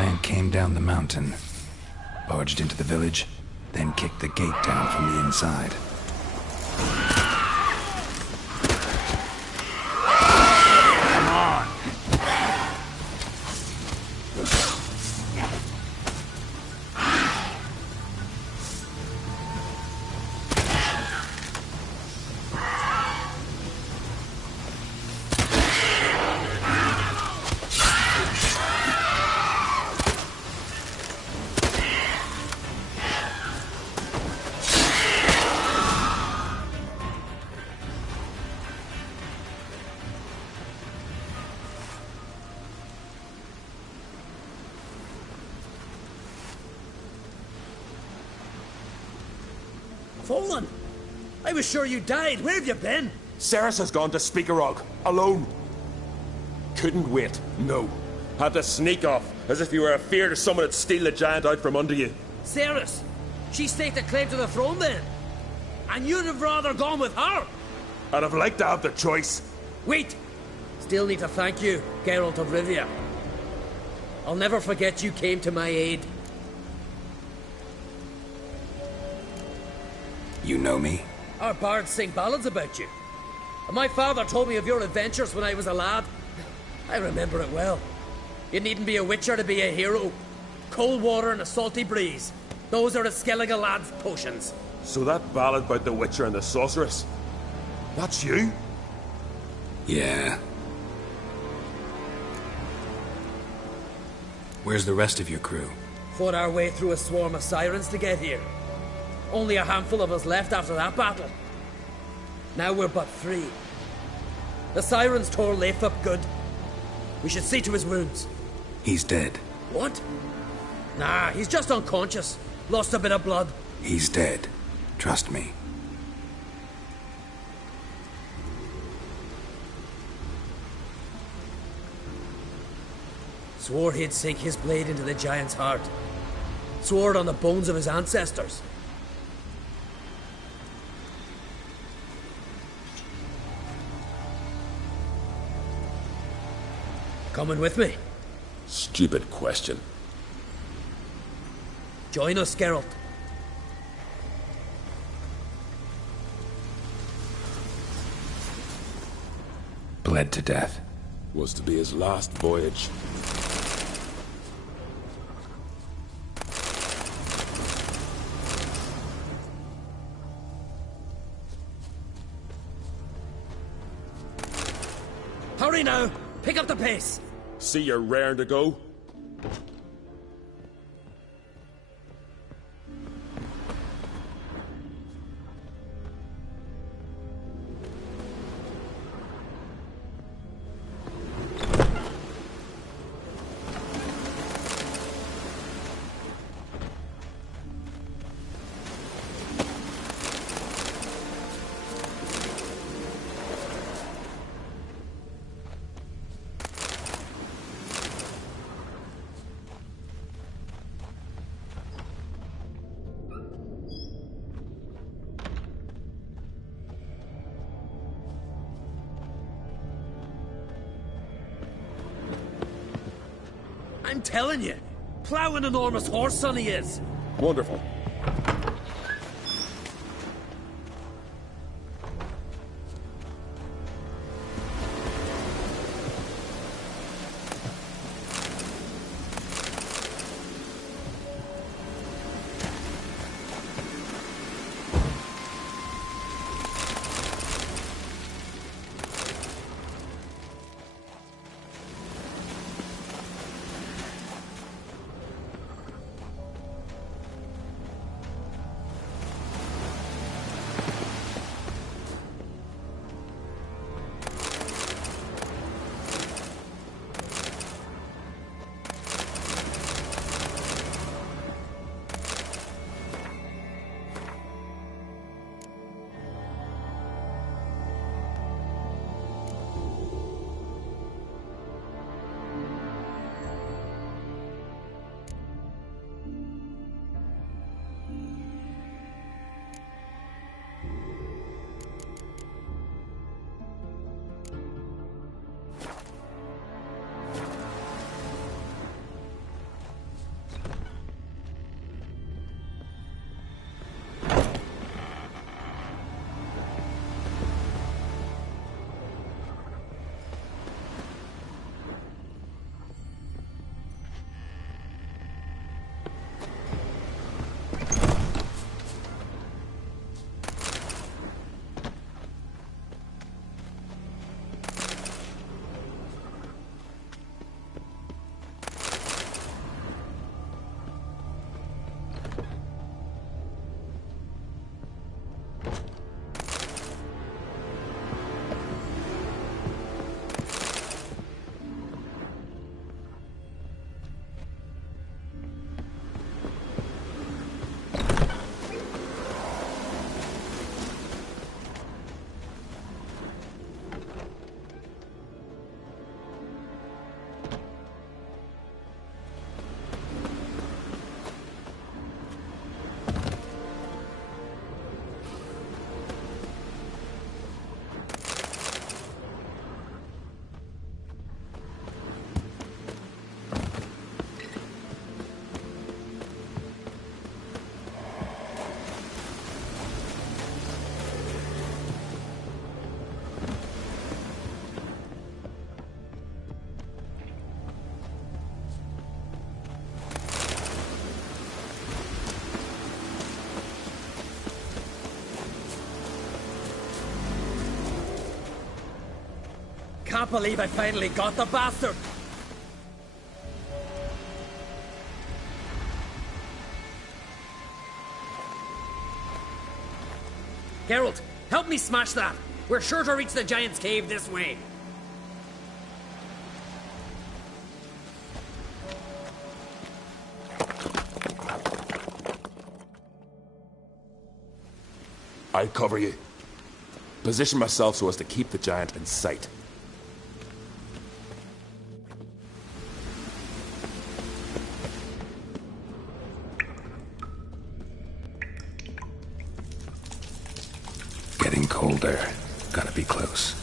giant came down the mountain, barged into the village, then kicked the gate down from the inside. Fallen! I was sure you died. Where have you been? Ceres has gone to Speakerog, alone. Couldn't wait, no. Had to sneak off, as if you were afeard someone would steal the giant out from under you. Ceres? She staked a claim to the throne then? And you'd have rather gone with her? I'd have liked to have the choice. Wait! Still need to thank you, Geralt of Rivia. I'll never forget you came to my aid. You know me? Our bards sing ballads about you. And my father told me of your adventures when I was a lad. I remember it well. You needn't be a witcher to be a hero. Cold water and a salty breeze. Those are a Skellige lad's potions. So that ballad about the Witcher and the Sorceress, that's you? Yeah. Where's the rest of your crew? Fought our way through a swarm of sirens to get here. Only a handful of us left after that battle. Now we're but 3. The sirens tore Leif up good. We should see to his wounds. He's dead. What? Nah, he's just unconscious. Lost a bit of blood. He's dead. Trust me. Swore he'd sink his blade into the giant's heart. Swore it on the bones of his ancestors. Coming with me? Stupid question. Join us, Geralt. Bled to death. Was to be his last voyage. Hurry now! Pick up the pace! See you're raring to go? I'm telling you, plough an enormous horse, son he is. Wonderful. can't believe I finally got the bastard! Geralt, help me smash that! We're sure to reach the Giant's Cave this way. I'll cover you. Position myself so as to keep the giant in sight. Getting colder. Gotta be close.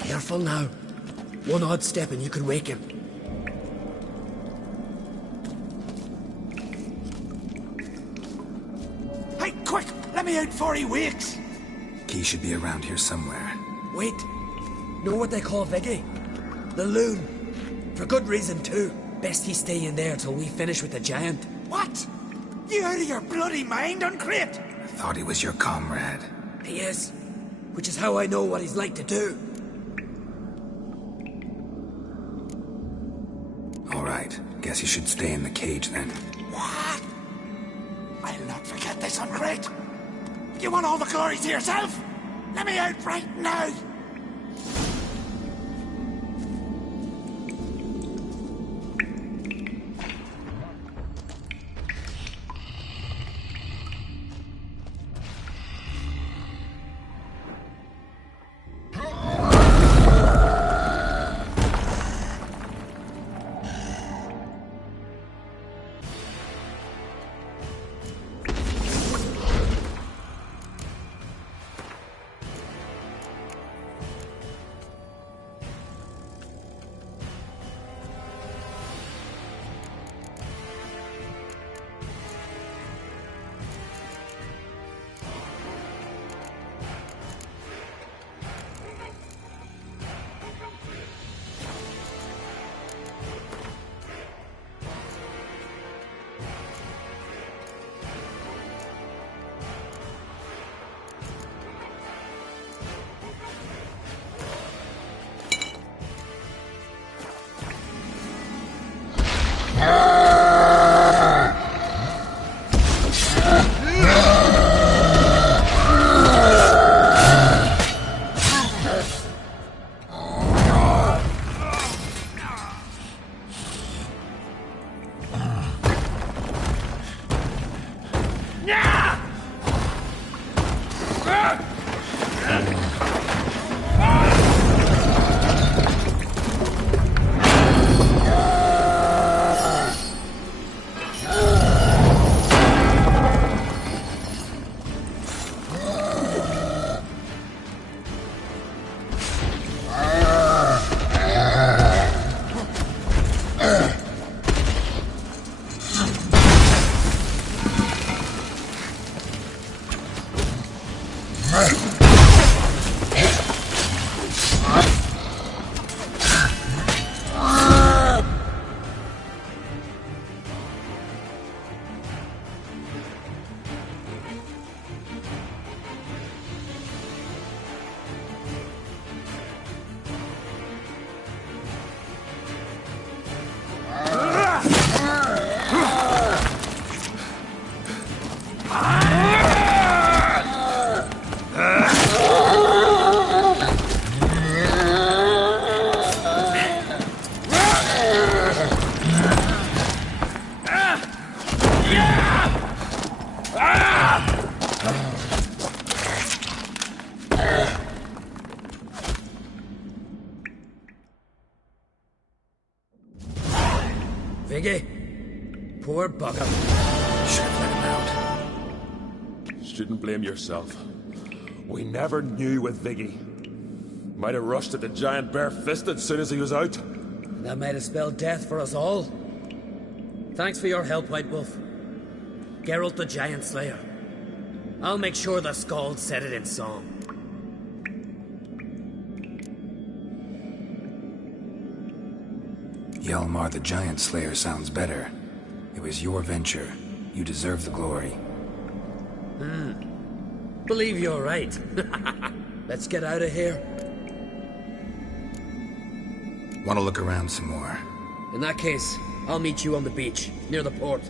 Careful now. One odd step and you can wake him. Hey, quick! Let me out before he wakes! Key should be around here somewhere. Wait. Know what they call Viggy? The loon. For good reason, too. Best he stay in there till we finish with the giant. What? You out of your bloody mind, Uncrate? I thought he was your comrade. He is. Which is how I know what he's like to do. Alright, guess you should stay in the cage then. What? I'll not forget this, Uncrate. You want all the glory to yourself? Let me out right now! Viggy? Poor bugger. Should have let him out. Shouldn't blame yourself. We never knew with Viggy. Might have rushed at the giant bare-fisted soon as he was out. That might have spelled death for us all. Thanks for your help, White Wolf. Geralt the Giant Slayer. I'll make sure the Scald said it in song. Hjalmar the Giant Slayer sounds better. It was your venture. You deserve the glory. Believe you're right. Let's get out of here. Want to look around some more? In that case, I'll meet you on the beach, near the port.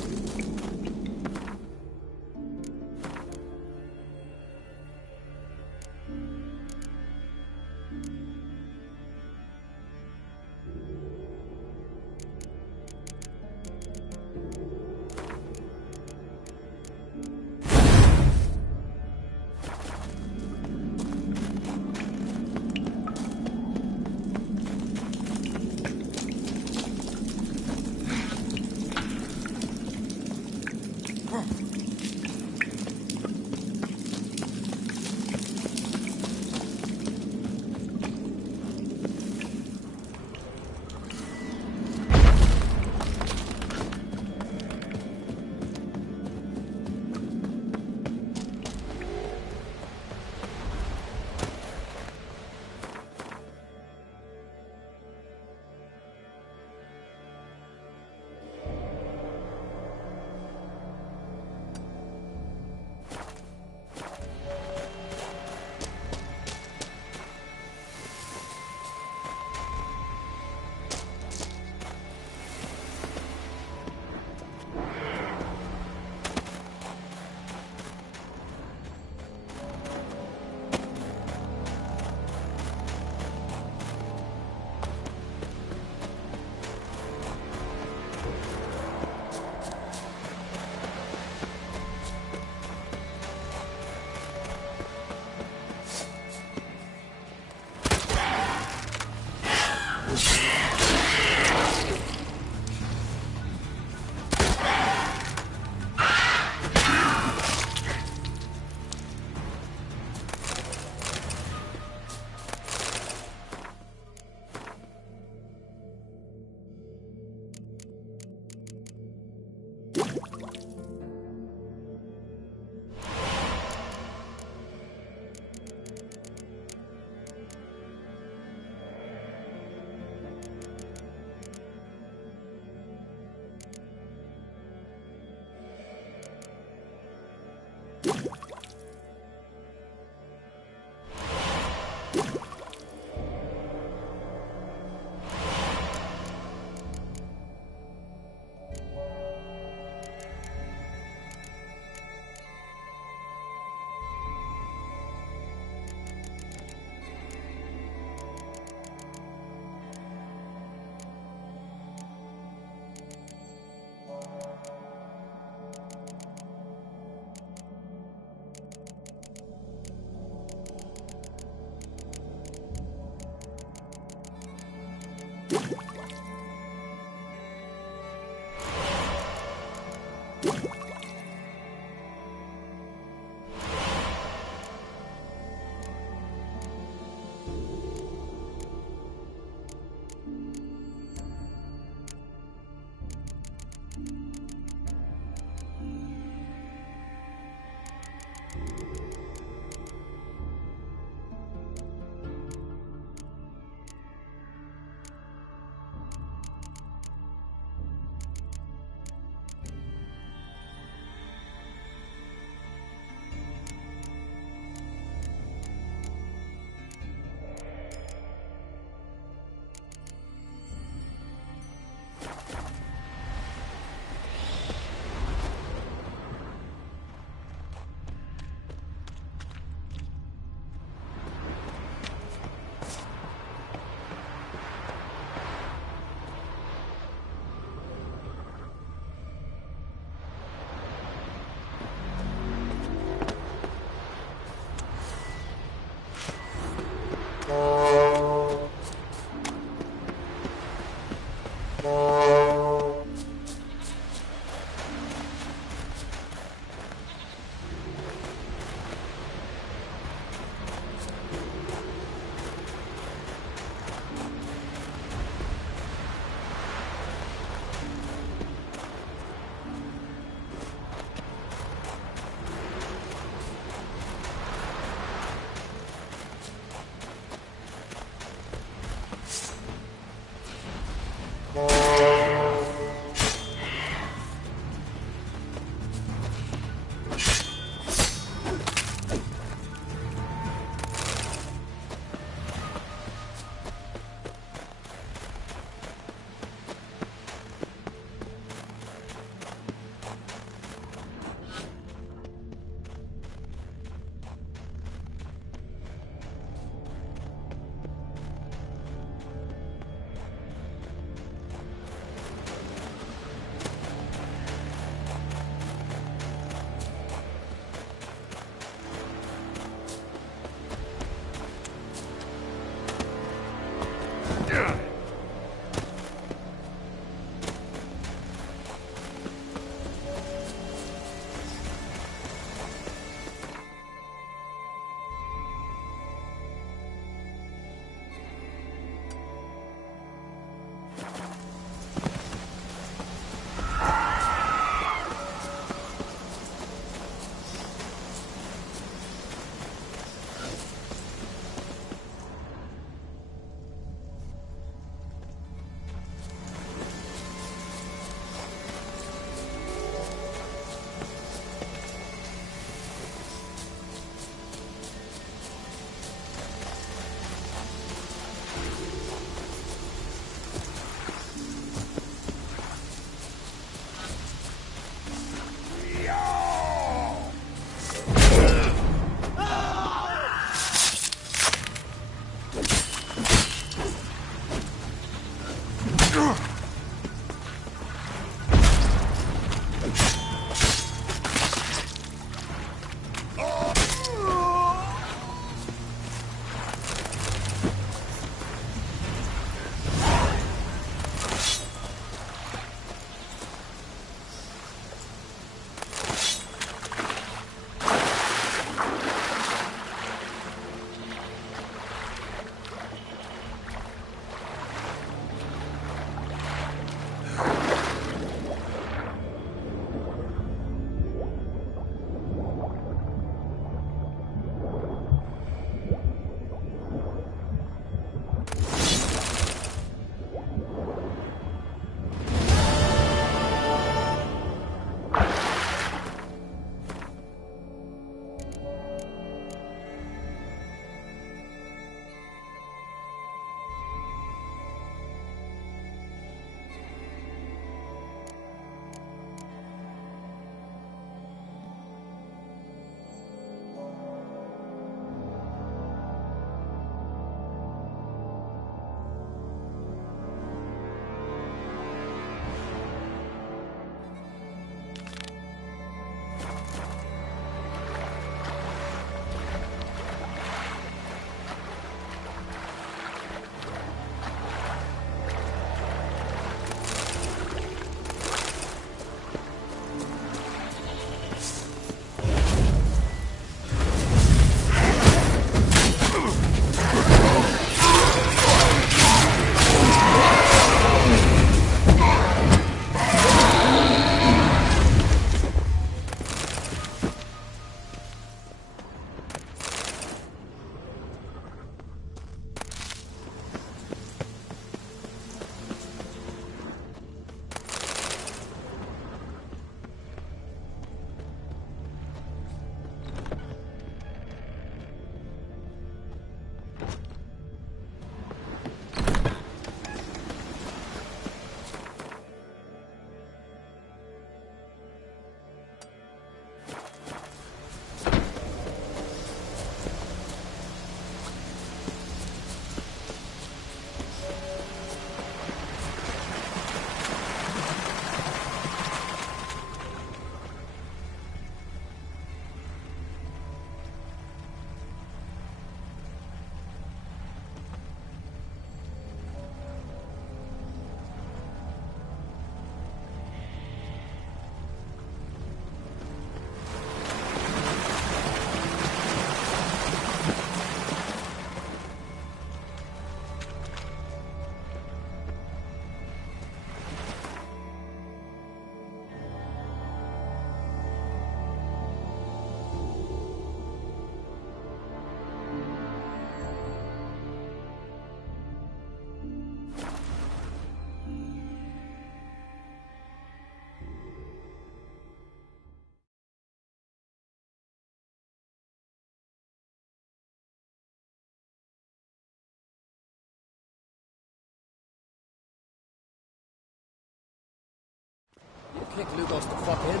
Kick Lugos the fuck in.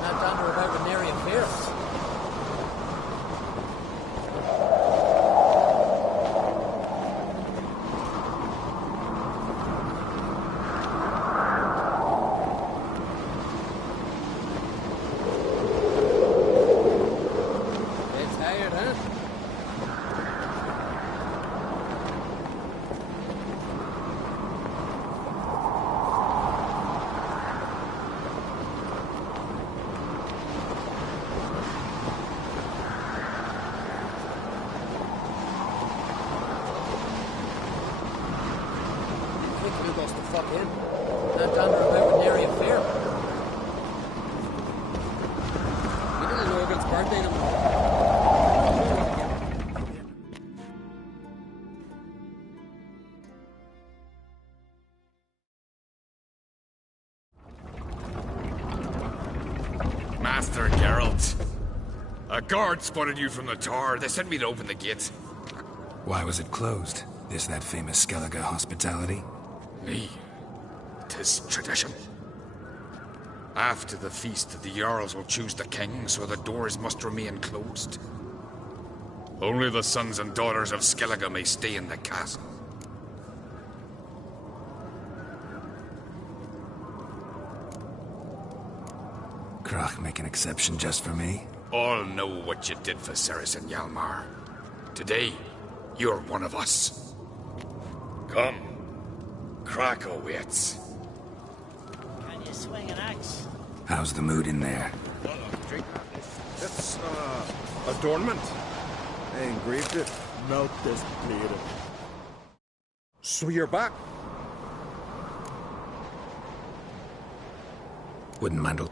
Not dander about with nary a fear. Fuck in. Not dander about with nary a fear. You didn't know it's birthday tomorrow. Master Geralt. A guard spotted you from the tower. They sent me to open the gate. Why was it closed? Is that famous Skellige hospitality? Me. 'Tis tradition. After the feast, the Jarls will choose the king, so the doors must remain closed. Only the sons and daughters of Skellige may stay in the castle. Krach make an exception just for me? All know what you did for Ceres and Hjalmar. Today, you're one of us. Come. Krakow waits. Can you swing an axe? How's the mood in there? It's, adornment. I engraved it. Melt this blade. So you're back. Wouldn't mind.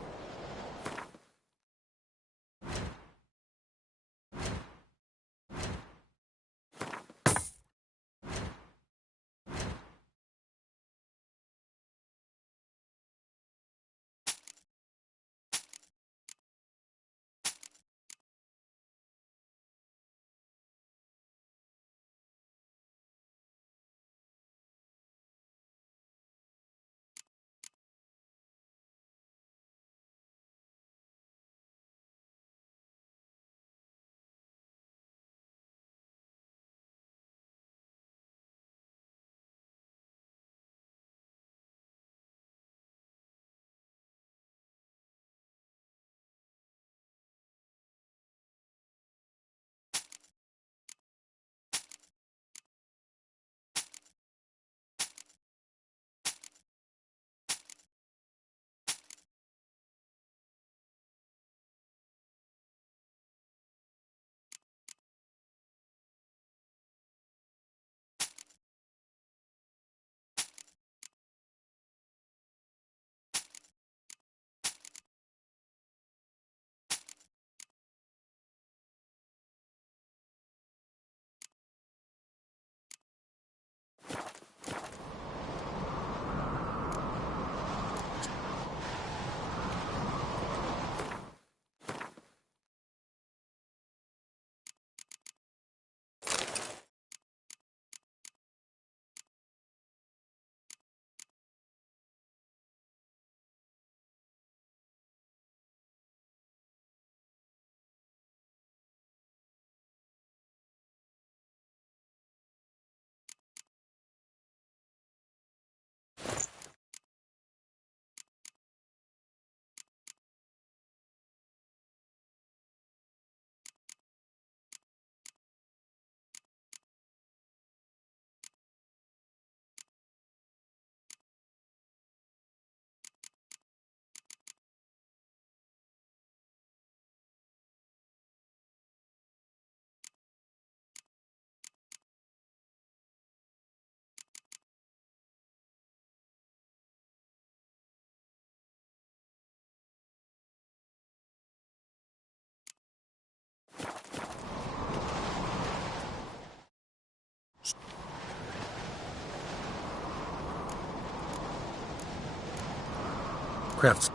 Crafts.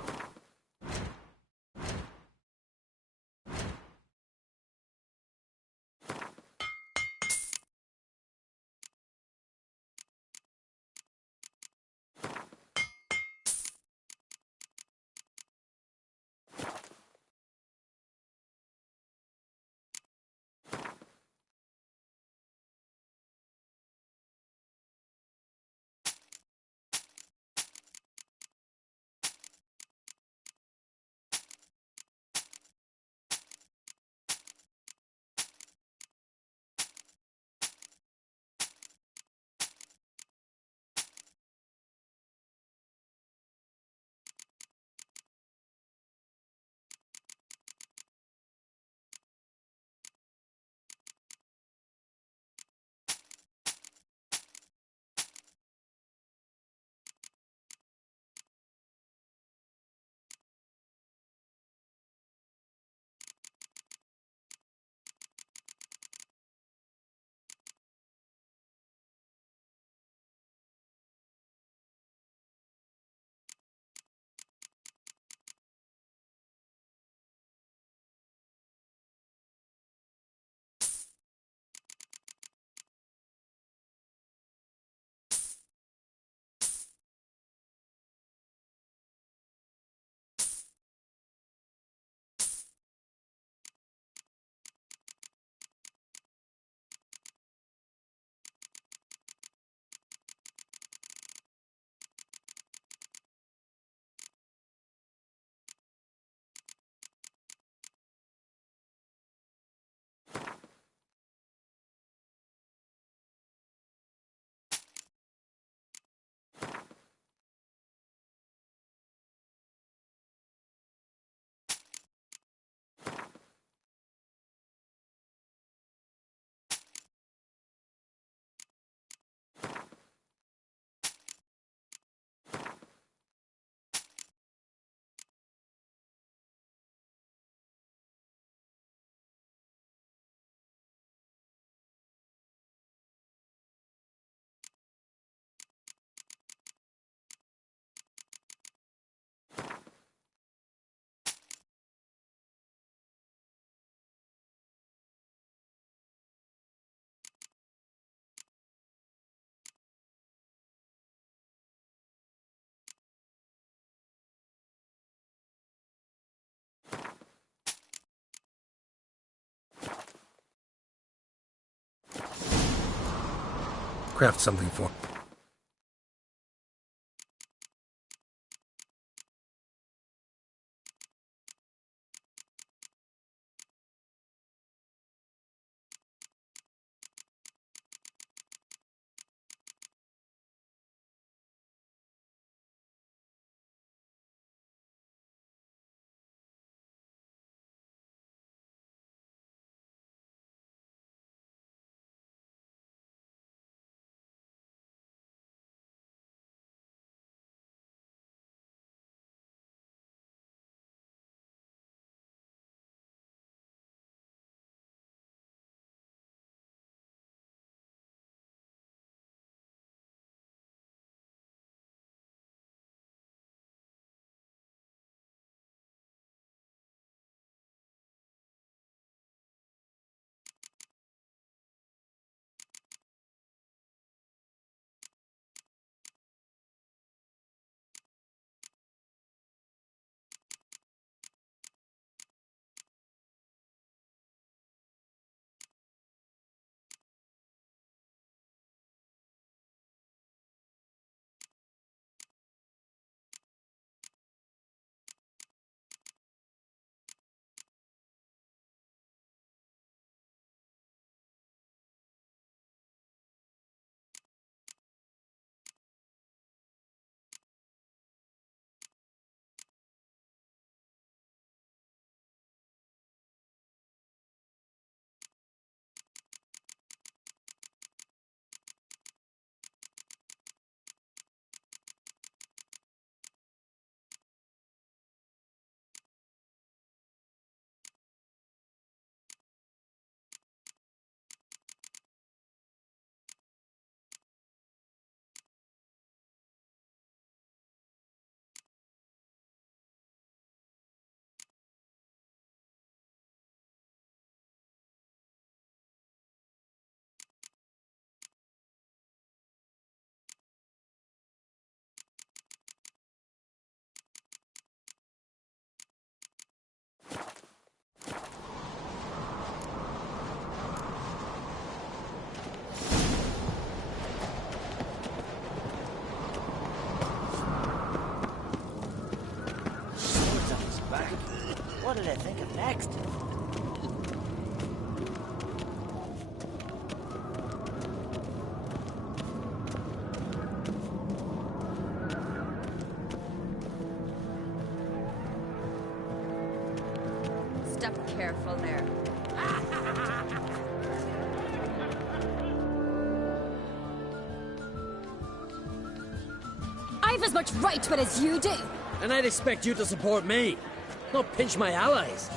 craft something for. What did I think of next? Step careful there. I've as much right to it as you do. And I'd expect you to support me, not pinch my allies.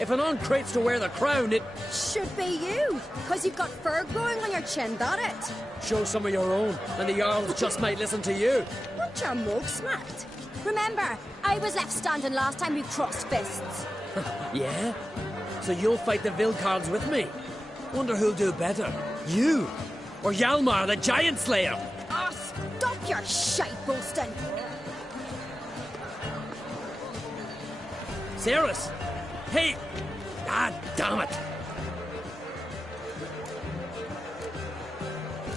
If an on-crate's to wear the crown, it... Should be you, because you've got fur growing on your chin, that it? Show some of your own, and the Jarls just might listen to you. Want your mug smacked? Remember, I was left standing last time we crossed fists. Yeah? So you'll fight the Vilcards with me? Wonder who'll do better, you or Hjalmar the Giant Slayer? Ah, stop your shite boasting! Cerys! Hey! Ah, damn it!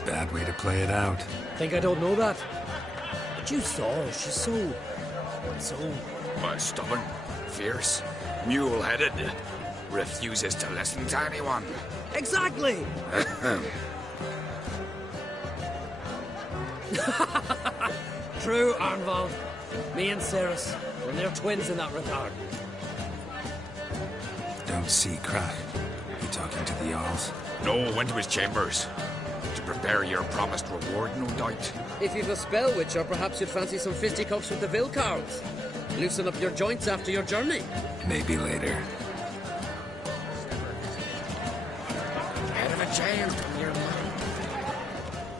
Bad way to play it out. Think I don't know that? But you saw her, she's so... Well, stubborn, fierce, mule-headed, refuses to listen to anyone. Exactly! True, Arnvald. Me and Cerys, well, they're twins in that regard. Don't see Crack. You talking to the Jarls? No, went to his chambers. To prepare your promised reward, no doubt. If you've a spell witcher, perhaps you'd fancy some fisticuffs with the Vilcards. Loosen up your joints after your journey. Maybe later. Head of a jail, come here, man.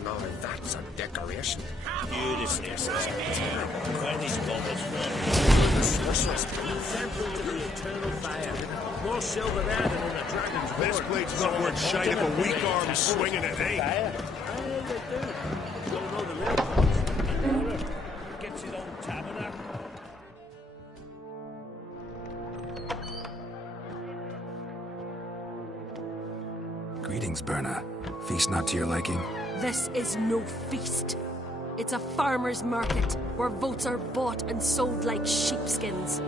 No, that's a decoration. This is terrible. Where these bubbles from? Central to the eternal fire. More silver there than in a dragon's horn. This blade's not worth shite if a weak arm's swinging it, eh? Fire? Aye, they do. Don't know the real cause. Gets his own tabernacle. Greetings, Berna. Feast not to your liking? This is no feast. It's a farmer's market where votes are bought and sold like sheepskins.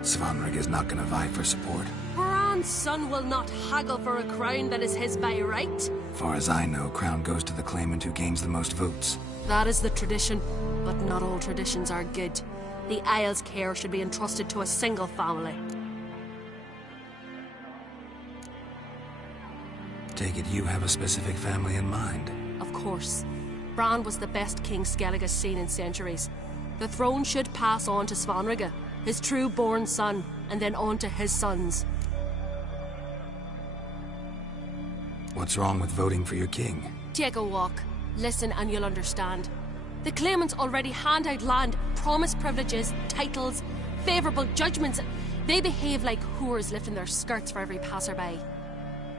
Svanrig is not gonna vie for support. Bran's son will not haggle for a crown that is his by right. Far as I know, crown goes to the claimant who gains the most votes. That is the tradition, but not all traditions are good. The Isle's care should be entrusted to a single family. Take it you have a specific family in mind. Of course. Bran was the best king Skellig has seen in centuries. The throne should pass on to Svanrig, his true-born son, and then on to his sons. What's wrong with voting for your king? Take a walk. Listen and you'll understand. The claimants already hand out land, promise privileges, titles, favourable judgments. They behave like whores lifting their skirts for every passerby.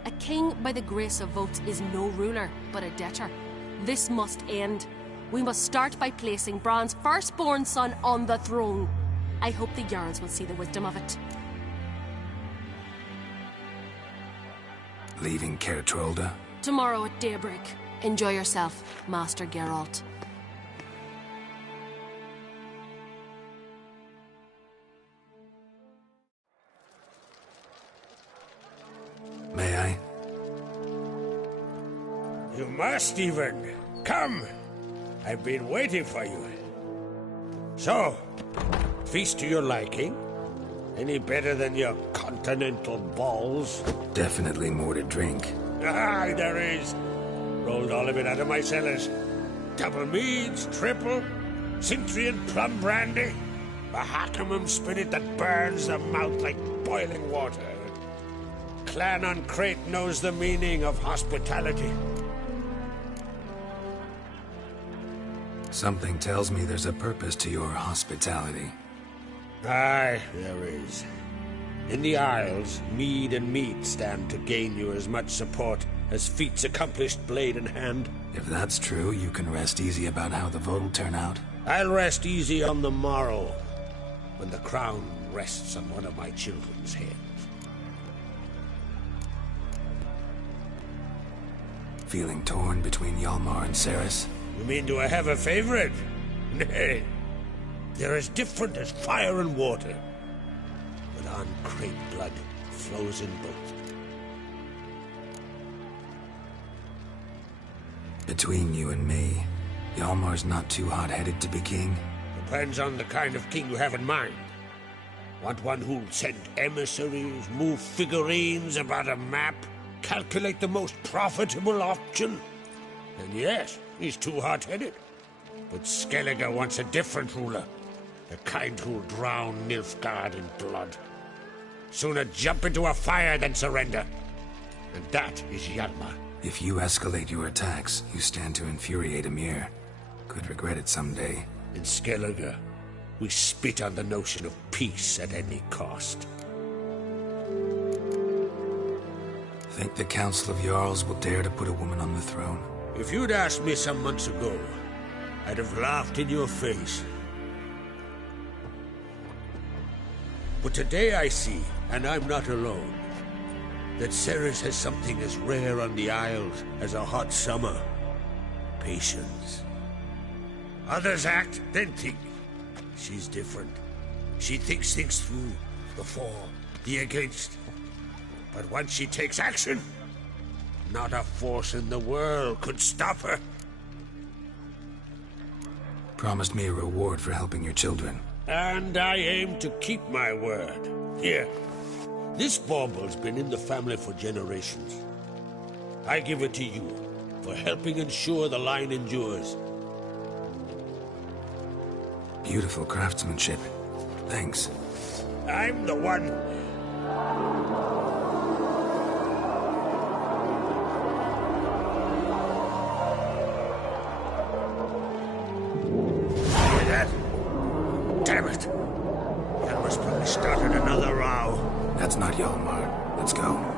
A king by the grace of votes is no ruler, but a debtor. This must end. We must start by placing Bran's firstborn son on the throne. I hope the Jarls will see the wisdom of it. Leaving Caer Trolda? Tomorrow at daybreak. Enjoy yourself, Master Geralt. May I? You must even. Come. I've been waiting for you. So, feast to your liking? Any better than your continental balls? Definitely more to drink. Aye, there is. Rolled all of it out of my cellars. Double meads, triple, Cintrian plum brandy, a Hackamum spirit that burns the mouth like boiling water. Clan on Crate knows the meaning of hospitality. Something tells me there's a purpose to your hospitality. Aye, there is. In the Isles, mead and meat stand to gain you as much support as feats accomplished blade in hand. If that's true, you can rest easy about how the vote will turn out. I'll rest easy on the morrow, when the crown rests on one of my children's heads. Feeling torn between Hjalmar and Cerys? You mean do I have a favorite? Nay. They're as different as fire and water. But on Crate blood flows in both. Between you and me, Hjalmar's not too hot-headed to be king. Depends on the kind of king you have in mind. Want one who'll send emissaries, move figurines about a map, calculate the most profitable option? And yes, he's too hot-headed. But Skellig wants a different ruler. The kind who'll drown Nilfgaard in blood. Sooner jump into a fire than surrender. And that is Hjalmar. If you escalate your attacks, you stand to infuriate Emir. Could regret it someday. In Skellig, we spit on the notion of peace at any cost. Think the Council of Jarls will dare to put a woman on the throne? If you'd asked me some months ago, I'd have laughed in your face. But today I see, and I'm not alone, that Cerys has something as rare on the Isles as a hot summer. Patience. Others act, then think. She's different. She thinks things through, the for, the against. But once she takes action, not a force in the world could stop her. Promised me a reward for helping your children. And I aim to keep my word. Here, this bauble's been in the family for generations. I give it to you for helping ensure the line endures. Beautiful craftsmanship. Thanks. I'm the one. Hear that? Damn it. That must probably started another row. That's not Hjalmar. Let's go.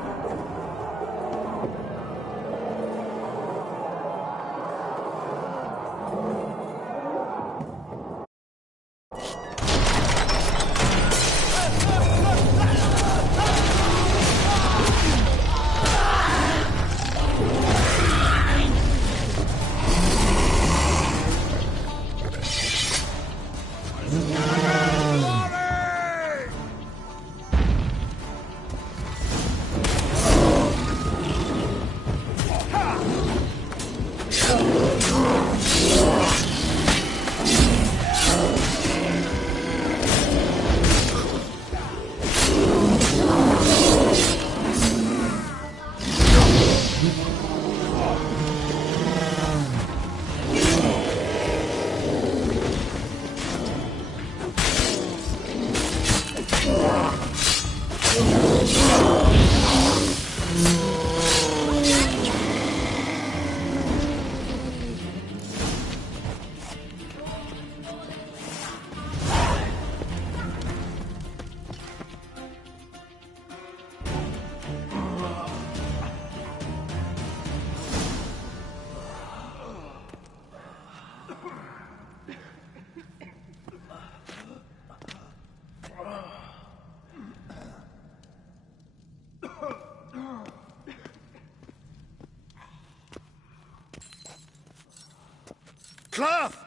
cloth!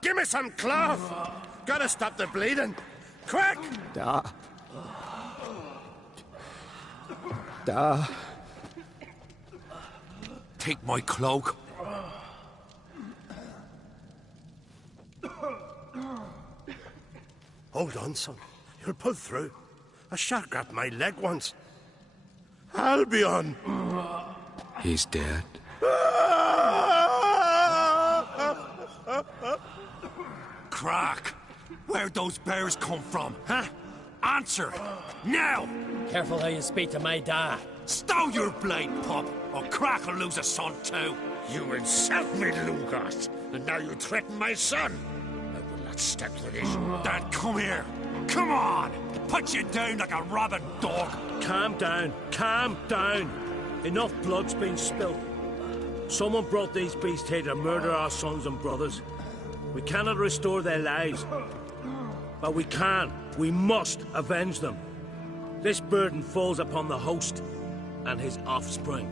Give me some cloth! Gotta stop the bleeding. Quick! Da. Take my cloak. Hold on, son. You'll pull through. A shark grabbed my leg once. Albion! He's dead. Crack! Where'd those bears come from, huh? Answer! Now! Careful how you speak to my dad. Stow your blade, pup, or Crack will lose a son too. You insult me, Lucas, and now you threaten my son. I will not step to this. Dad, come here. Come on! Put you down like a rabid dog. Calm down. Calm down. Enough blood's been spilled. Someone brought these beasts here to murder our sons and brothers. We cannot restore their lives. But we can. We must avenge them. This burden falls upon the host and his offspring.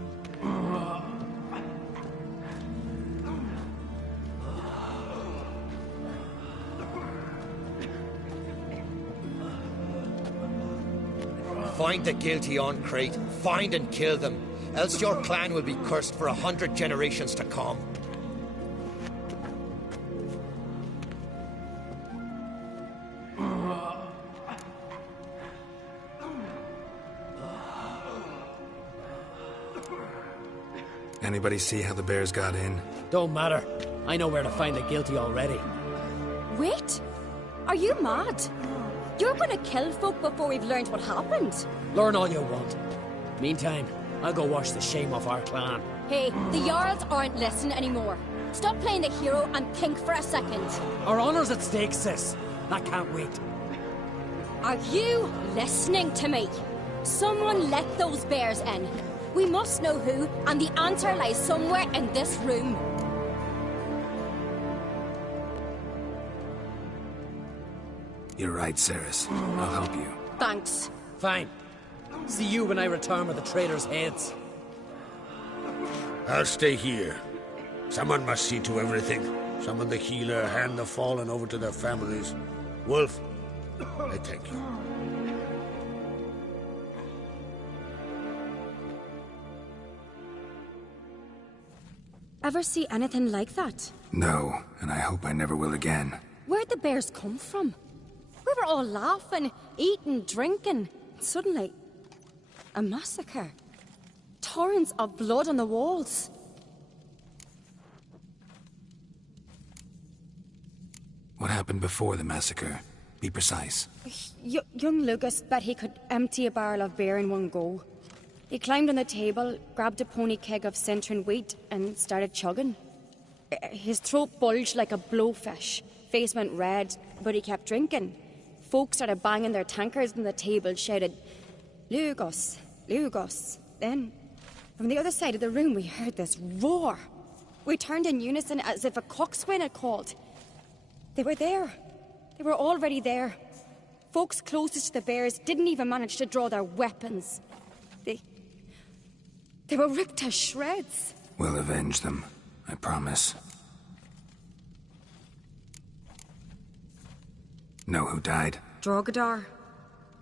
Find the guilty on Crate. Find and kill them. Else your clan will be cursed for 100 generations to come. Anybody see how the bears got in? Don't matter. I know where to find the guilty already. Wait! Are you mad? You're gonna kill folk before we've learned what happened. Learn all you want. Meantime, I'll go wash the shame off our clan. Hey, the Jarls aren't listening anymore. Stop playing the hero and think for a second. Our honor's at stake, sis. I can't wait. Are you listening to me? Someone let those bears in. We must know who, and the answer lies somewhere in this room. You're right, Ceres. I'll help you. Thanks. Fine. See you when I return with the traitors' heads. I'll stay here. Someone must see to everything. Summon the healer, hand the fallen over to their families. Wolf, I thank you. Ever see anything like that? No, and I hope I never will again. Where'd the bears come from? We were all laughing, eating, drinking. Suddenly, a massacre. Torrents of blood on the walls. What happened before the massacre? Be precise. Young Lucas bet he could empty a barrel of beer in one go. He climbed on the table, grabbed a pony keg of Centron wheat, and started chugging. His throat bulged like a blowfish. Face went red, but he kept drinking. Folks started banging their tankards on the table, shouted, "Lugos, Lugos." Then, from the other side of the room, we heard this roar. We turned in unison as if a coxswain had called. They were there. They were already there. Folks closest to the bears didn't even manage to draw their weapons. They were ripped to shreds. We'll avenge them, I promise. Know who died? Drogadar,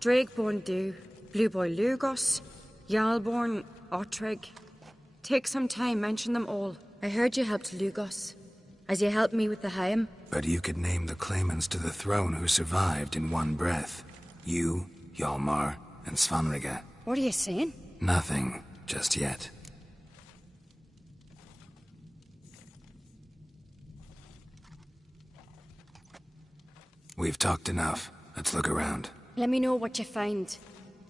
Drakeborn Du, Blue Boy Lugos, Yalborn, Ottrig. Take some time, mention them all. I heard you helped Lugos, as you helped me with the Haim. But you could name the claimants to the throne who survived in one breath. You, Hjalmar, and Svanrige. What are you saying? Nothing, just yet. We've talked enough. Let's look around. Let me know what you find.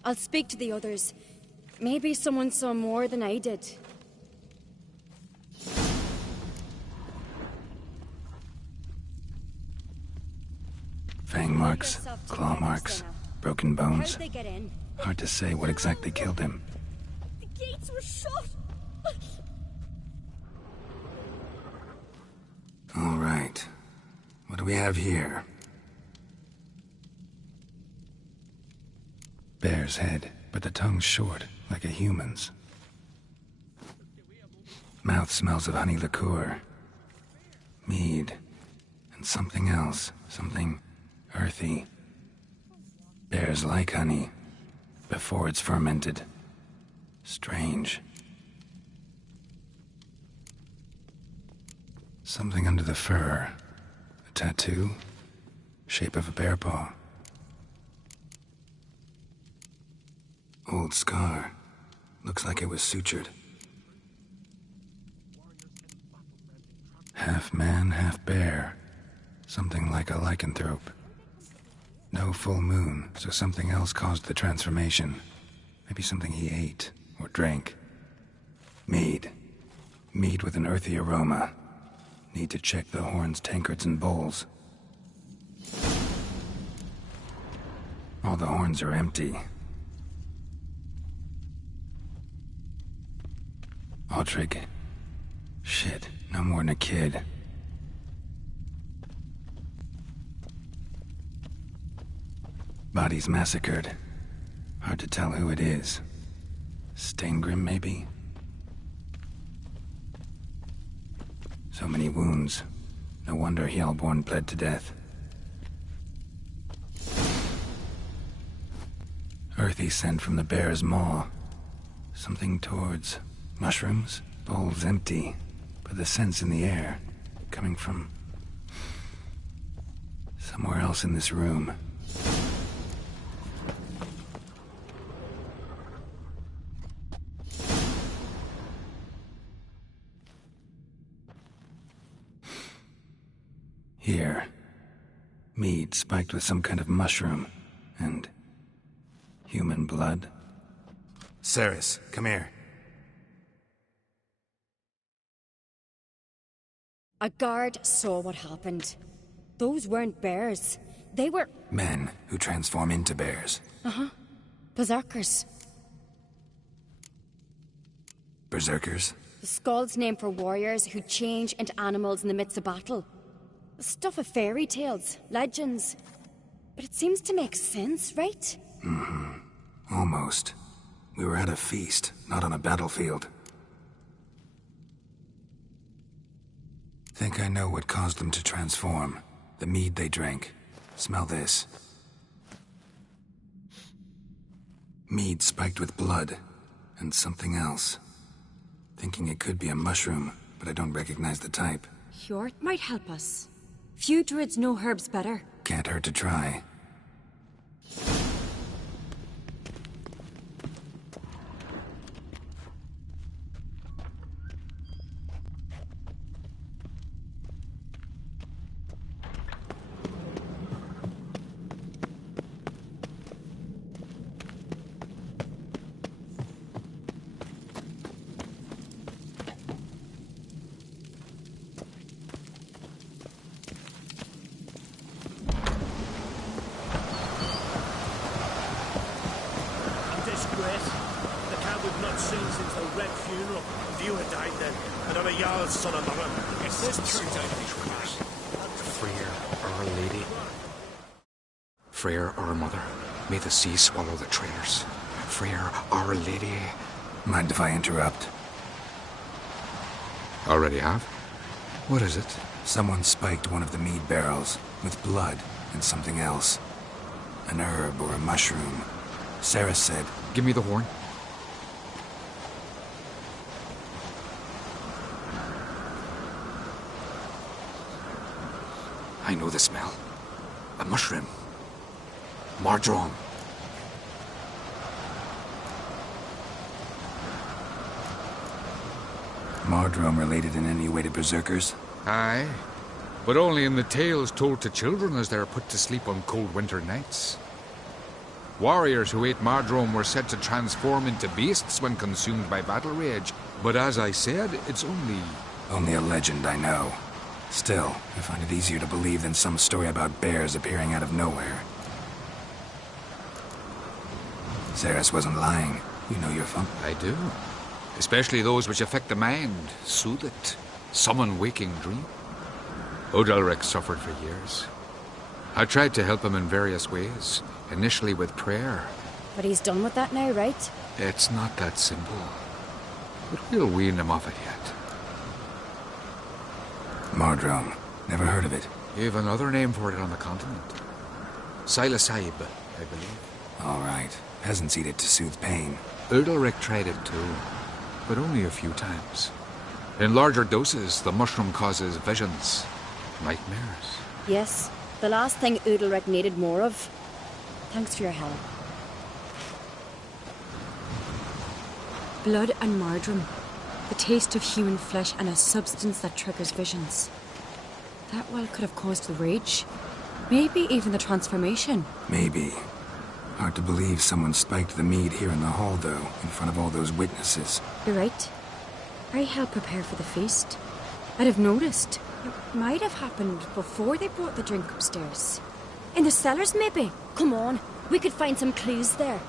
I'll speak to the others. Maybe someone saw more than I did. Fang marks, claw marks, broken How bones. did they get in? Hard to say what exactly killed him. The gates were shut! All right. What do we have here? Bear's head, but the tongue's short, like a human's. Mouth smells of honey liqueur. Mead, and something else, something earthy. Bears like honey, before it's fermented. Strange. Something under the fur. A tattoo? Shape of a bear paw. Old scar. Looks like it was sutured. Half man, half bear. Something like a lycanthrope. No full moon, so something else caused the transformation. Maybe something he ate or drank. Mead. Mead with an earthy aroma. Need to check the horns, tankards, and bowls. All the horns are empty. Aldrich. Shit, no more than a kid. Bodies massacred. Hard to tell who it is. Steingrim, maybe? So many wounds. No wonder Hjalborn bled to death. Earthy scent from the bear's maw. Something towards mushrooms? Bowls empty, but the scent's in the air. Coming from somewhere else in this room. Here. Mead spiked with some kind of mushroom. And human blood. Ceres, come here. A guard saw what happened. Those weren't bears. They were... Men who transform into bears. Uh-huh. Berserkers. Berserkers? The Skald's name for warriors who change into animals in the midst of battle. The stuff of fairy tales, legends. But it seems to make sense, right? Mm-hmm. Almost. We were at a feast, not on a battlefield. Think I know what caused them to transform. The mead they drank. Smell this. Mead spiked with blood. And something else. Thinking it could be a mushroom, but I don't recognize the type. Hjort might help us. Few druids know herbs better. Can't hurt to try. Freyr, our mother, may the sea swallow the traitors. Freyr, our lady. Mind if I interrupt? Already have? What is it? Someone spiked one of the mead barrels with blood and something else. An herb or a mushroom. Sarah said... Give me the horn. I know the smell. A mushroom. Mardrome. Mardrome related in any way to berserkers? Aye, but only in the tales told to children as they're put to sleep on cold winter nights. Warriors who ate Mardrome were said to transform into beasts when consumed by battle rage, but as I said, it's only... Only a legend, I know. Still, I find it easier to believe than some story about bears appearing out of nowhere. Ceres wasn't lying. You know your funk. I do. Especially those which affect the mind, soothe it, summon waking dream. Odalric suffered for years. I tried to help him in various ways, initially with prayer. But he's done with that now, right? It's not that simple. But we'll wean him off it yet. Mardrome. Never heard of it. You have another name for it on the continent. Psilocybe, I believe. All right. Peasants eat it to soothe pain. Udalric tried it too, but only a few times. In larger doses, the mushroom causes visions, nightmares. Yes, the last thing Udalric needed more of. Thanks for your help. Blood and marjoram. The taste of human flesh and a substance that triggers visions. That well could have caused the rage. Maybe even the transformation. Maybe. Hard to believe someone spiked the mead here in the hall, though, in front of all those witnesses. You're right. I helped prepare for the feast. I'd have noticed. It might have happened before they brought the drink upstairs. In the cellars, maybe? Come on, we could find some clues there.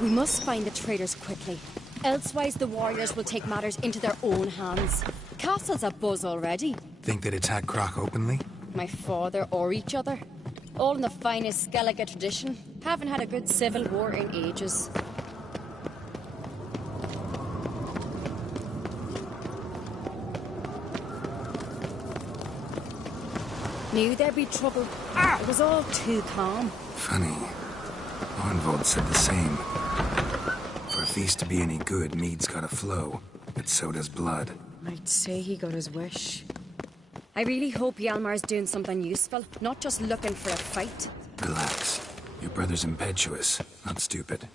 We must find the traitors quickly. Elsewise, the warriors will take matters into their own hands. Castle's abuzz already. Think they'd attack Croc openly? My father or each other. All in the finest Skellige tradition. Haven't had a good civil war in ages. Knew there'd be trouble. It was all too calm. Funny. Arnvold said the same. For a feast to be any good, mead's gotta flow. But so does blood. I'd say he got his wish. I really hope Hjalmar's doing something useful, not just looking for a fight. Relax. Your brother's impetuous, not stupid.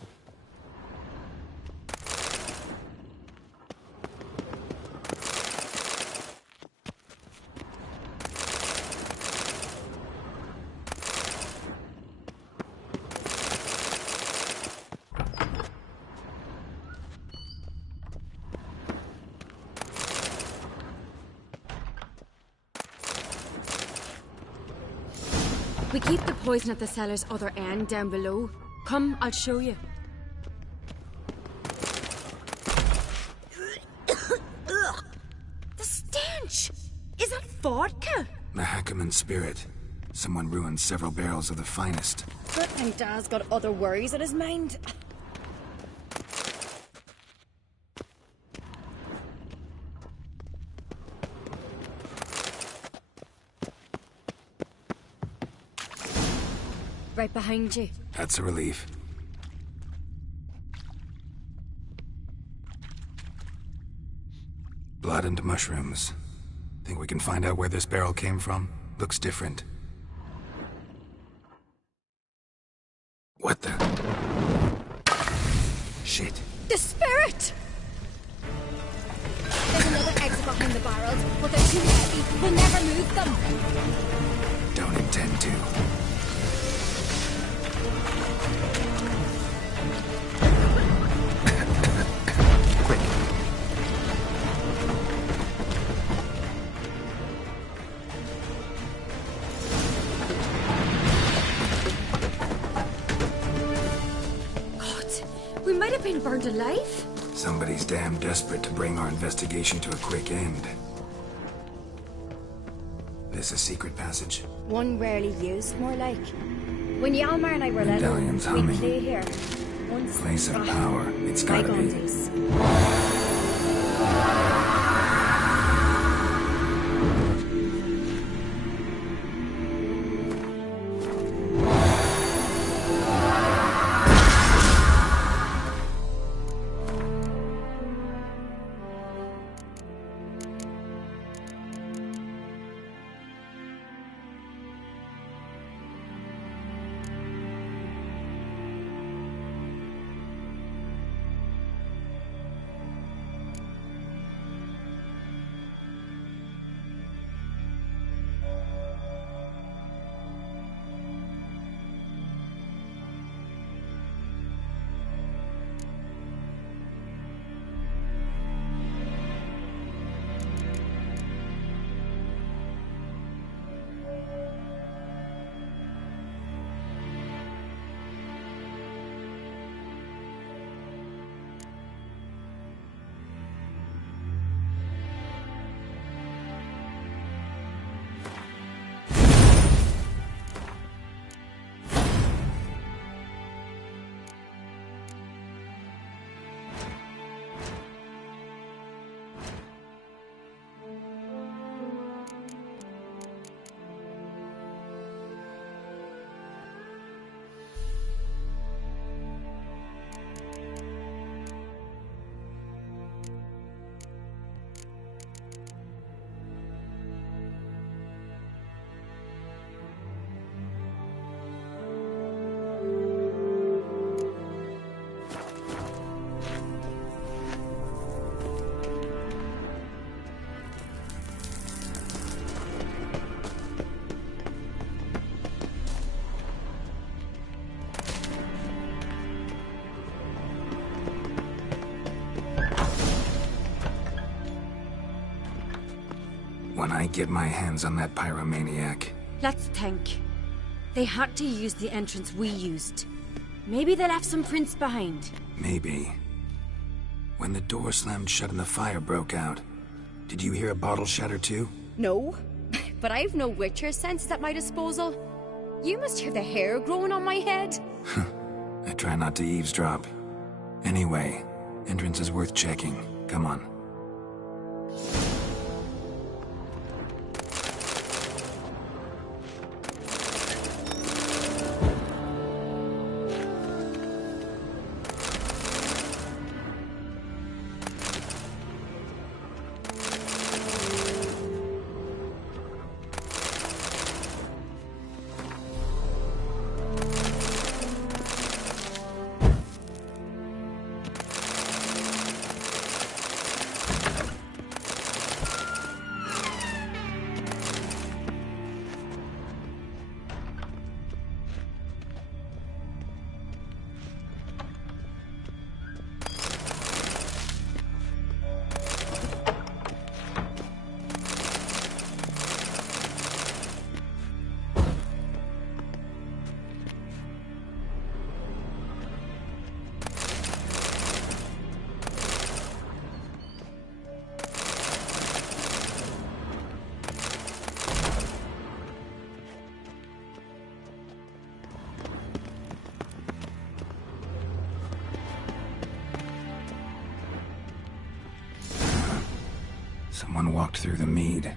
We keep the poison at the cellar's other end down below. Come, I'll show you. The stench! Is that vodka? Mahakaman spirit. Someone ruined several barrels of the finest. Good thing Dad's got other worries on his mind. Right behind you. That's a relief. Blood and mushrooms. Think we can find out where this barrel came from? Looks different. What the? Shit. The spirit! There's another exit behind the barrels, but they're too heavy. We'll never move them. Don't intend to. Quick. God, we might have been burned alive. Somebody's damn desperate to bring our investigation to a quick end. This a secret passage? One rarely used, more like. When Hjalmar and I were little, Medallions we'd humming. play here. Once Place of power. It's gotta bygone be. days. When I get my hands on that pyromaniac. Let's think. They had to use the entrance we used. Maybe they left some prints behind. Maybe. When the door slammed shut and the fire broke out, did you hear a bottle shatter too? No, but I've no Witcher senses at my disposal. You must hear the hair growing on my head. I try not to eavesdrop. Anyway, entrance is worth checking. Come on. Someone walked through the mead.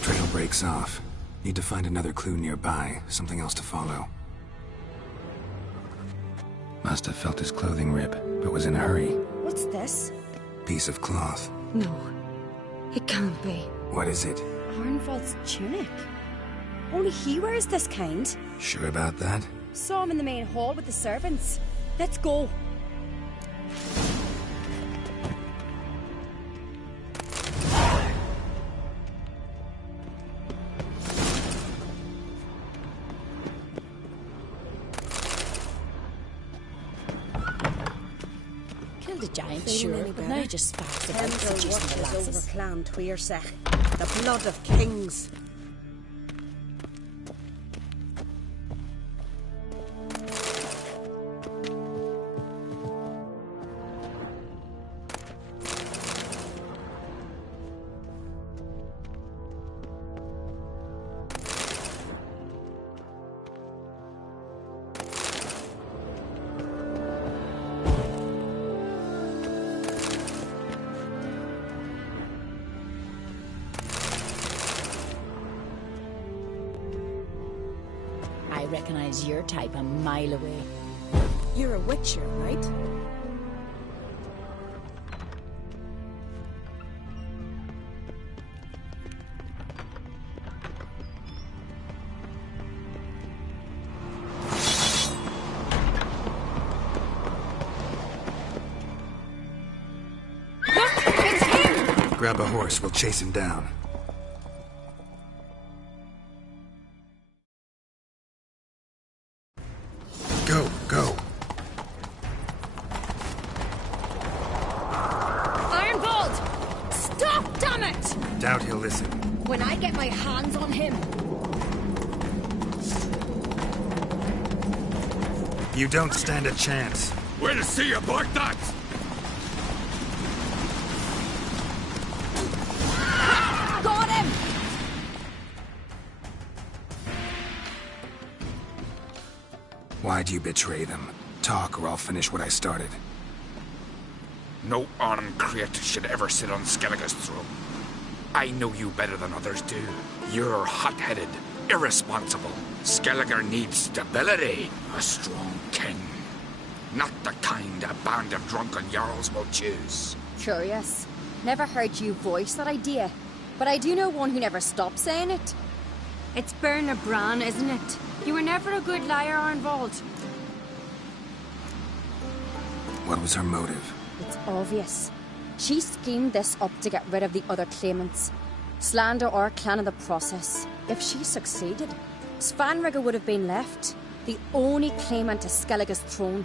Trail breaks off. Need to find another clue nearby, something else to follow. Must have felt his clothing rip, but was in a hurry. What's this? Piece of cloth. No, it can't be. What is it? Arnvald's tunic. Only he wears this kind. Sure about that? Saw him in the main hall with the servants. Let's go. The giant, sure, but now just sparks about seducing the lasses. Over clan Tweersech. The blood of kings. I recognize your type a mile away. You're a Witcher, right? Look, it's him! Grab a horse, we'll chase him down. Go, go. Ironbolt! Stop, damn it! Doubt he'll listen. When I get my hands on him. You don't stand a chance. We'll see about that! Got him! Why'd you betray them? Talk or I'll finish what I started. No armed creature should ever sit on Skellige's throne. I know you better than others do. You're hot-headed, irresponsible. Skellige needs stability, a strong king. Not the kind a band of drunken jarls will choose. Curious. Never heard you voice that idea, but I do know one who never stops saying it. It's Bernard Bran, isn't it? You were never a good liar, Arnvald. What was her motive? It's obvious. She schemed this up to get rid of the other claimants. Slander our clan in the process. If she succeeded, Svanrigger would have been left, the only claimant to Skellige's throne.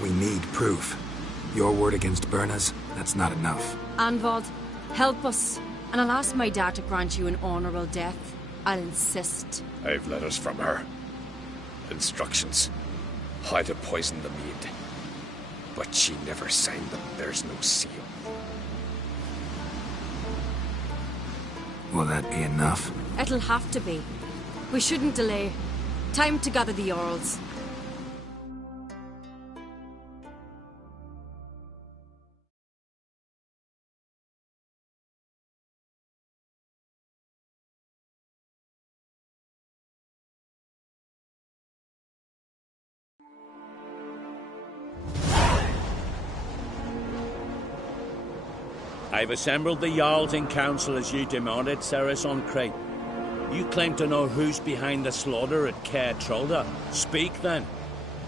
We need proof. Your word against Birna's, that's not enough. Anvald, help us, and I'll ask my dad to grant you an honourable death. I'll insist. I've letters from her. Instructions. How to poison the mead. But she never signed them. There's no seal. Will that be enough? It'll have to be. We shouldn't delay. Time to gather the Jarls. I've assembled the Jarls in council as you demanded, Ceres on Crate. You claim to know who's behind the slaughter at Caer Trolda. Speak then.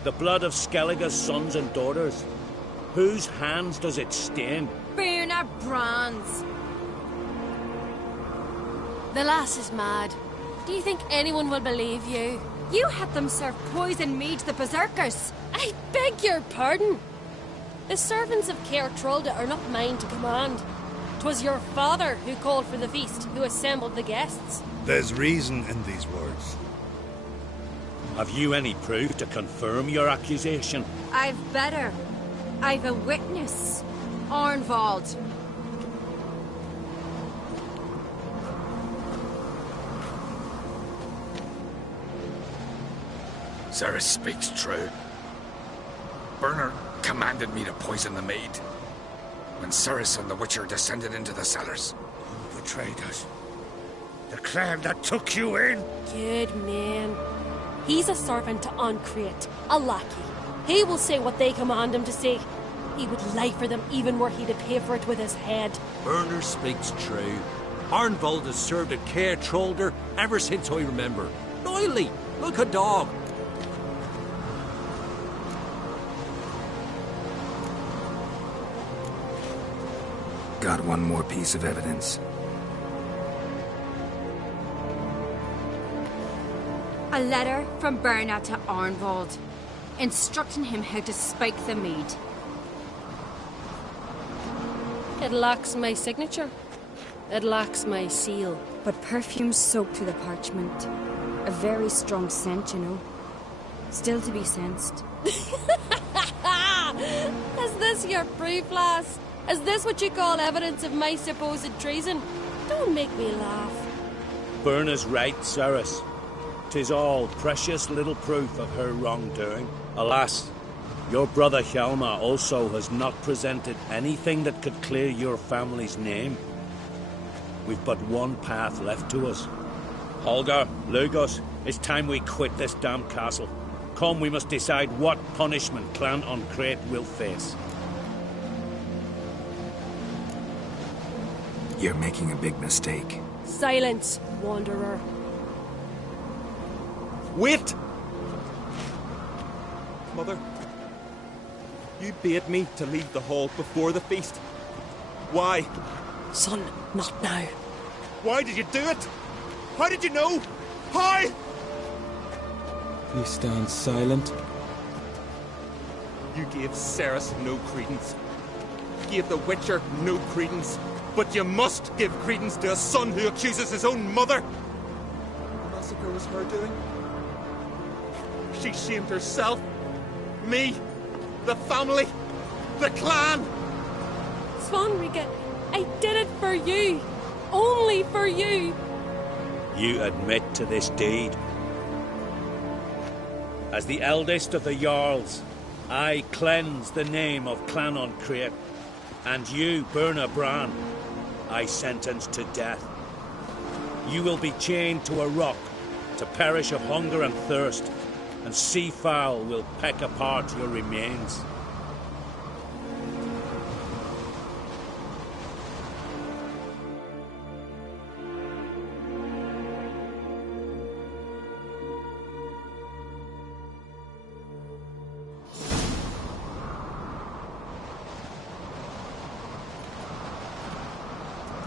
The blood of Skellige's sons and daughters. Whose hands does it stain? Birna Brand's. The lass is mad. Do you think anyone will believe you? You had them serve poison mead to the berserkers. I beg your pardon. The servants of Caer Trolda are not mine to command. 'Twas your father who called for the feast, who assembled the guests. There's reason in these words. Have you any proof to confirm your accusation? I've better. I've a witness. Arnvald. Ceres speaks true. Birna commanded me to poison the maid. When Ceres and the Witcher descended into the cellars. Who betrayed us? The clan that took you in? Good man. He's a servant to Ancrate, a lackey. He will say what they command him to say. He would lie for them even were he to pay for it with his head. Birna speaks true. Arnvald has served at Caer Trolder ever since I remember. Loyally, like a dog. Got one more piece of evidence. A letter from Birna to Arnvald, instructing him how to spike the mead. It lacks my signature. It lacks my seal. But perfume soaked through the parchment. A very strong scent, you know. Still to be sensed. Is this your proof, lass? Is this what you call evidence of my supposed treason? Don't make me laugh. Birna's right, Ceres. 'Tis all precious little proof of her wrongdoing. Alas, your brother Hjalmar also has not presented anything that could clear your family's name. We've but one path left to us. Holger, Lugos, it's time we quit this damn castle. Come, we must decide what punishment Clan Ancrate will face. You're making a big mistake. Silence, wanderer. Wait! Mother, you bade me to leave the hall before the feast. Why? Son, not now. Why did you do it? How did you know? How? You stand silent. You gave Ceres no credence. You gave the Witcher no credence. But you must give credence to a son who accuses his own mother. The massacre was her doing. She shamed herself, me, the family, the clan. Svanrigger, I did it for you. Only for you. You admit to this deed. As the eldest of the Jarls, I cleanse the name of Clan Ancrate, and you, Birna Bran, I sentence to death. You will be chained to a rock to perish of hunger and thirst, and sea fowl will peck apart your remains.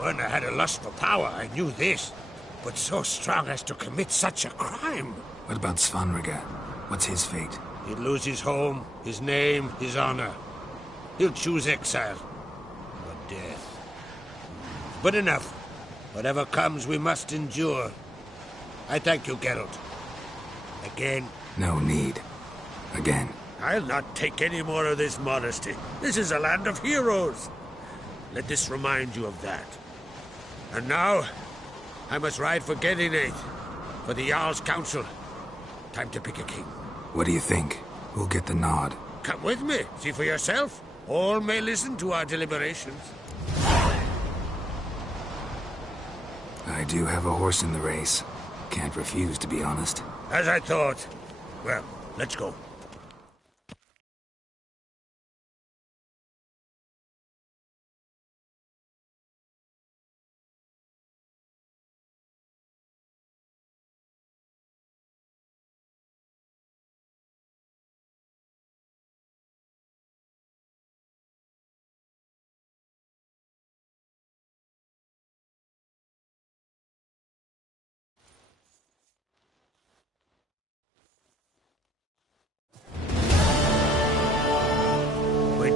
Raven had a lust for power, I knew this. But so strong as to commit such a crime. What about Svanriga? What's his fate? He'd lose his home, his name, his honor. He'll choose exile. Or death. But enough. Whatever comes, we must endure. I thank you, Geralt. Again. No need. Again. I'll not take any more of this modesty. This is a land of heroes. Let this remind you of that. And now, I must ride for Gedinate, for the Jarl's Council. Time to pick a king. What do you think? Who'll get the nod? Come with me. See for yourself. All may listen to our deliberations. I do have a horse in the race. Can't refuse, to be honest. As I thought. Well, let's go.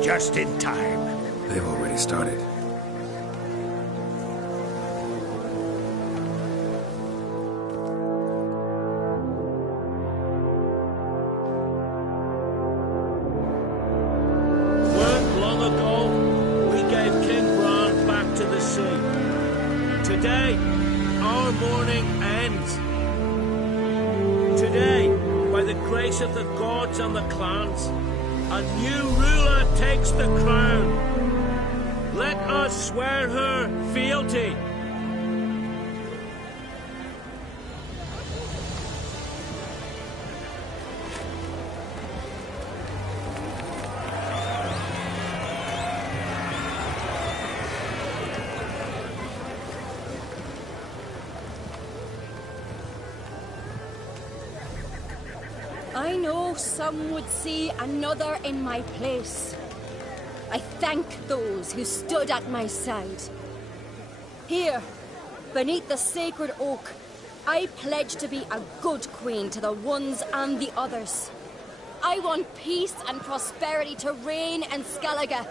Just in time. They've already started. Weren't long ago, we gave King Bran back to the sea. Today, our mourning ends. Today, by the grace of the gods and the clans, a new ruler takes the crown. Let us swear her fealty. I know some would see another in my place. I thank those who stood at my side. Here, beneath the sacred oak, I pledge to be a good queen to the ones and the others. I want peace and prosperity to reign in Skellige.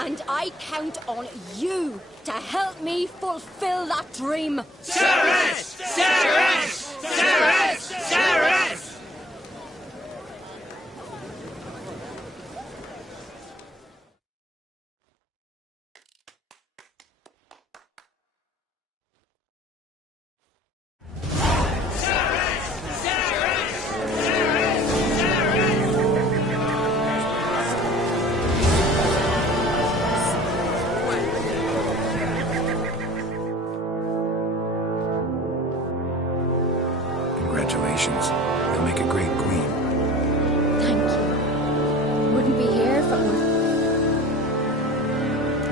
And I count on you to help me fulfill that dream. Ceres! Ceres! Ceres! Ceres! Congratulations. You'll make a great queen. Thank you. Wouldn't be here if it were...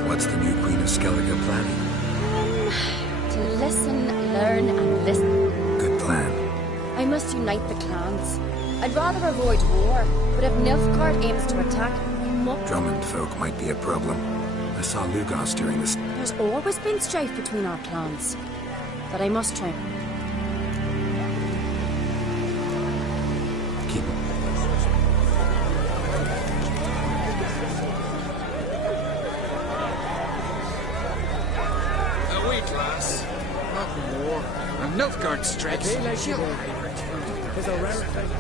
What's the new Queen of Skellige planning? To listen, learn, and listen. Good plan. I must unite the clans. I'd rather avoid war, but if Nilfgaard aims to attack, I must... Drummond folk might be a problem. I saw Lugos during this... There's always been strife between our clans. But I must try. Keep... Wait, lass. Not more. And Nilfgaard strikes. She'll hide her. There's a rare thing.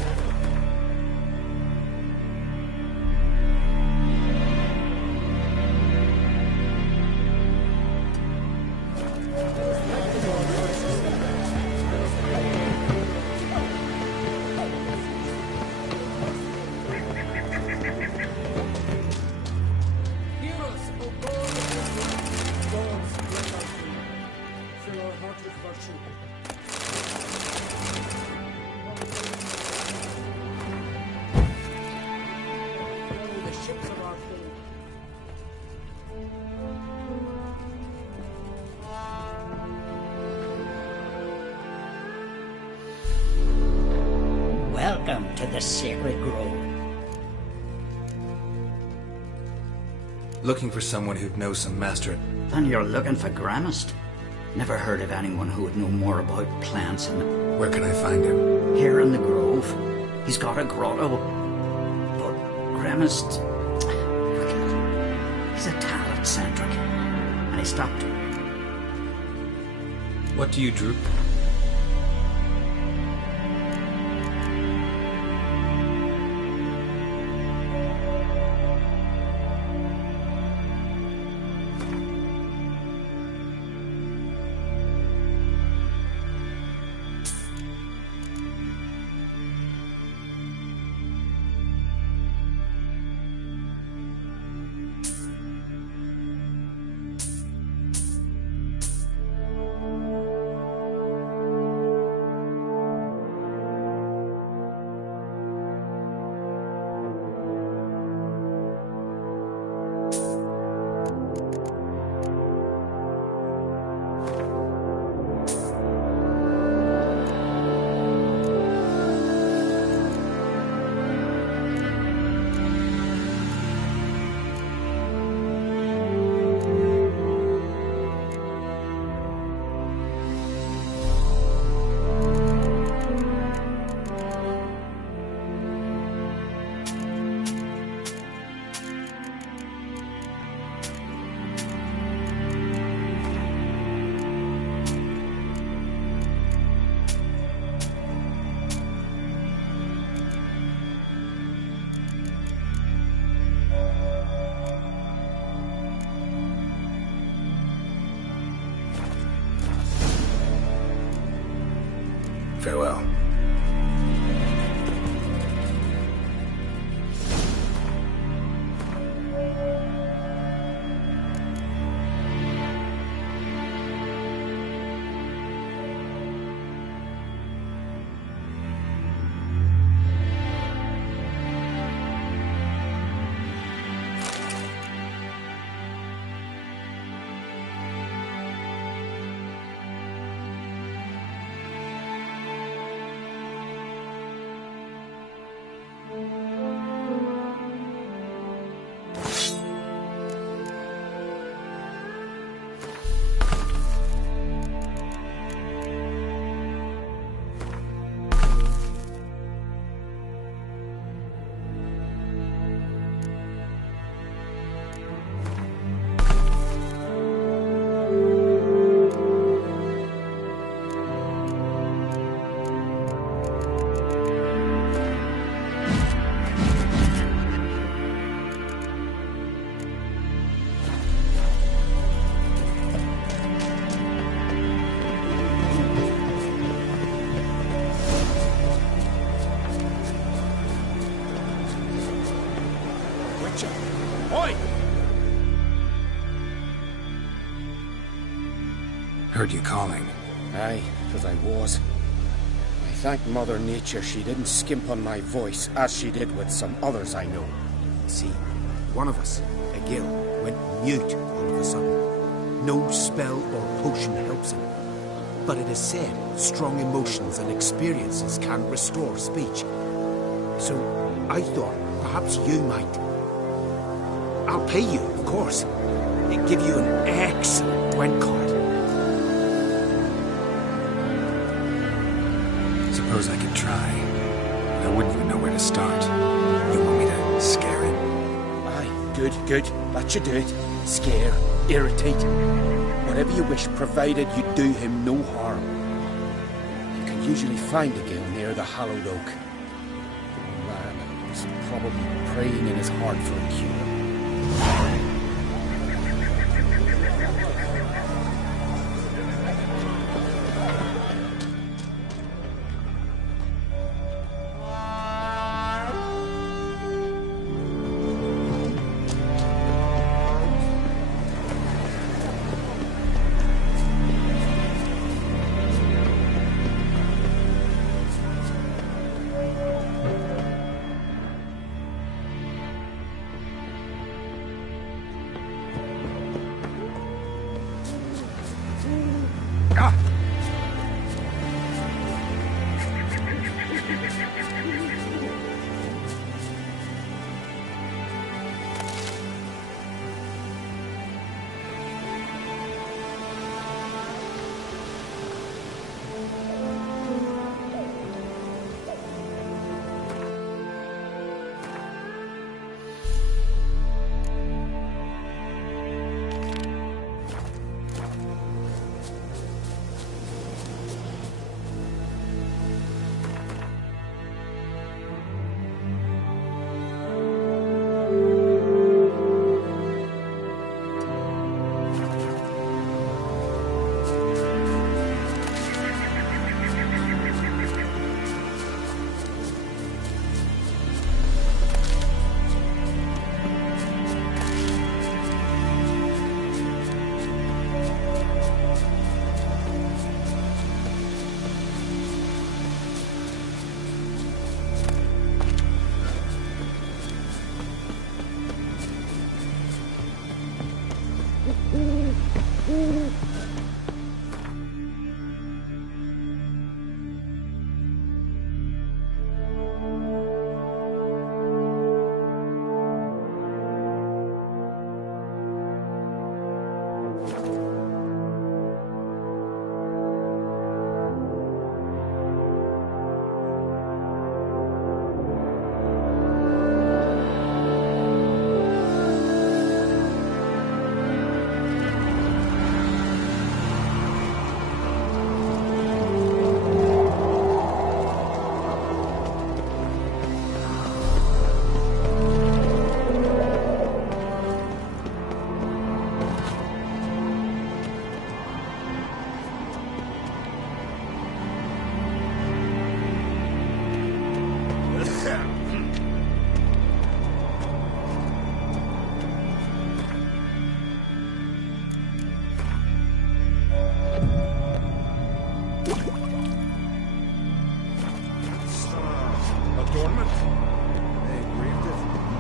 Welcome to the Sacred Grove. Looking for someone who'd know some master. Then you're looking for Gramist. Never heard of anyone who would know more about plants and... Where can I find him? Here in the Grove. He's got a grotto. But Gramist... He's a tad eccentric. And he stopped. What do you droop? Farewell. Heard you calling. Aye, because I was. I thank Mother Nature she didn't skimp on my voice, as she did with some others I know. See, one of us, a gill, went mute all of a sudden. No spell or potion helps him. But it is said strong emotions and experiences can restore speech. So I thought perhaps you might. I'll pay you, of course. I'll give you an excellent Gwent card. Suppose I could try. I wouldn't even know where to start. You want me to scare him? Aye, good, good. That should do it. Scare, irritate. Whatever you wish, provided you do him no harm. You can usually find a gill near the hallowed oak. The old man was probably praying in his heart for a cure.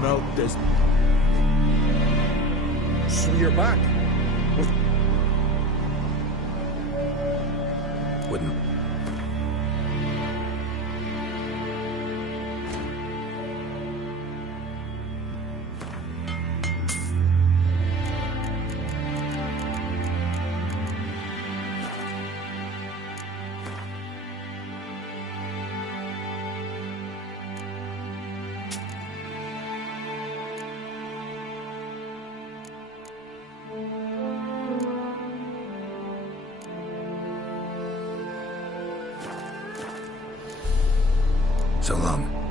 about this. So you're back? Wouldn't. So long.